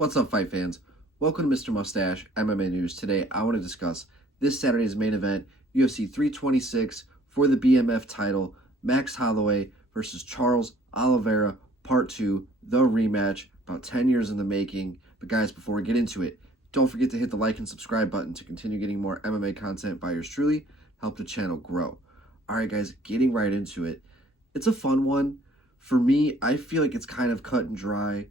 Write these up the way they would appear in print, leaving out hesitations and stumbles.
What's up, fight fans? Welcome to Mr. Mustache MMA News. Today, I want to discuss this Saturday's main event, UFC 326 for the BMF title, Max Holloway versus Charles Oliveira, Part 2, the rematch, about 10 years in the making. But guys, before we get into it, don't forget to hit the like and subscribe button to continue getting more MMA content by yours truly, help the channel grow. Alright guys, getting right into it. It's a fun one. For me, I feel like it's kind of cut and dry.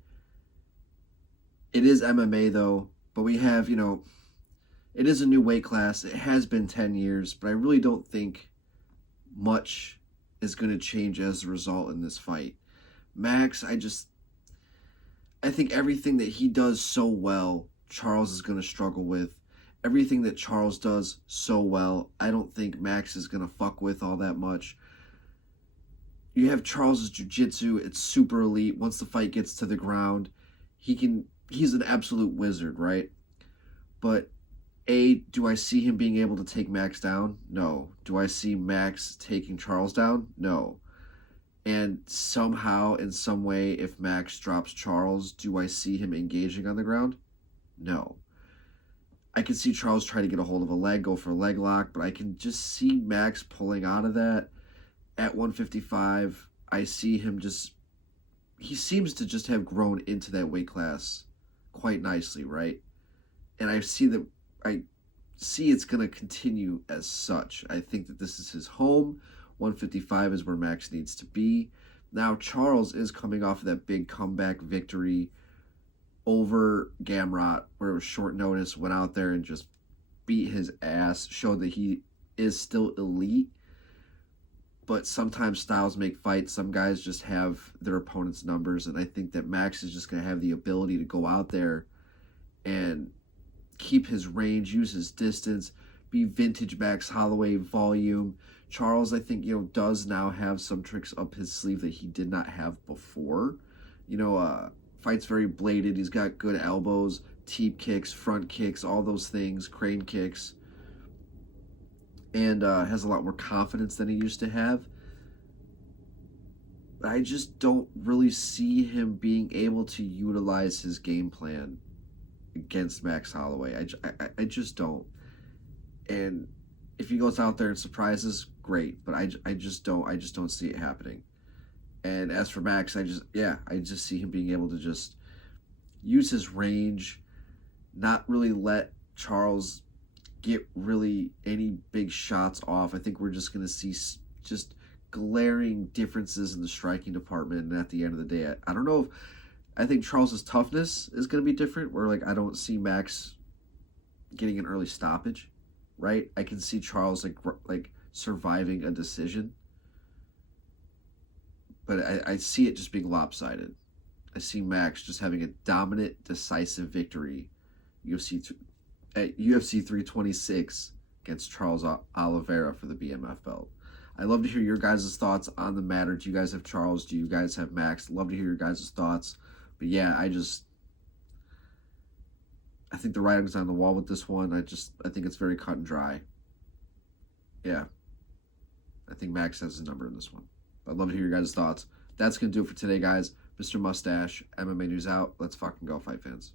It is MMA though, but we have, it is a new weight class. It has been 10 years, but I really don't think much is going to change as a result in this fight. Max, I think everything that he does so well, Charles is going to struggle with. Everything that Charles does so well, I don't think Max is going to fuck with all that much. You have Charles's jiu-jitsu, it's super elite. Once the fight gets to the ground, he's an absolute wizard, right? But do I see him being able to take Max down? No. Do I see Max taking Charles down? No. And somehow, in some way, if Max drops Charles, do I see him engaging on the ground? No. I can see Charles try to get a hold of a leg, go for a leg lock, but I can just see Max pulling out of that. At 155, I see him he seems to just have grown into that weight class quite nicely, right? And I see it's going to continue as such. I think that this is his home. 155 is where Max needs to be. Now, Charles is coming off of that big comeback victory over Gamrot, where it was short notice, went out there and just beat his ass, showed that he is still elite. But sometimes styles make fights. Some guys just have their opponent's numbers, and I think that Max is just going to have the ability to go out there and keep his range, use his distance, be vintage Max Holloway volume. Charles, I think, does now have some tricks up his sleeve that he did not have before. Fights very bladed. He's got good elbows, teep kicks, front kicks, all those things, crane kicks. And has a lot more confidence than he used to have. I just don't really see him being able to utilize his game plan against Max Holloway. I just don't. And if he goes out there and surprises, great. But I just don't see it happening. And as for Max, I just see him being able to just use his range, not really let Charles get really any big shots off. I think we're just going to see just glaring differences in the striking department. And at the end of the day, I don't know if I think Charles's toughness is going to be different, where I don't see Max getting an early stoppage, right? I can see Charles like surviving a decision, but I see it just being lopsided. I see Max just having a dominant, decisive victory at UFC 326 against Charles Oliveira for the BMF belt. I'd love to hear your guys' thoughts on the matter. Do you guys have Charles? Do you guys have Max? Love to hear your guys' thoughts. But yeah, I think the writing's on the wall with this one. I think it's very cut and dry. Yeah. I think Max has his number in this one. I'd love to hear your guys' thoughts. That's going to do it for today, guys. Mr. Mustache, MMA News out. Let's fucking go, fight fans.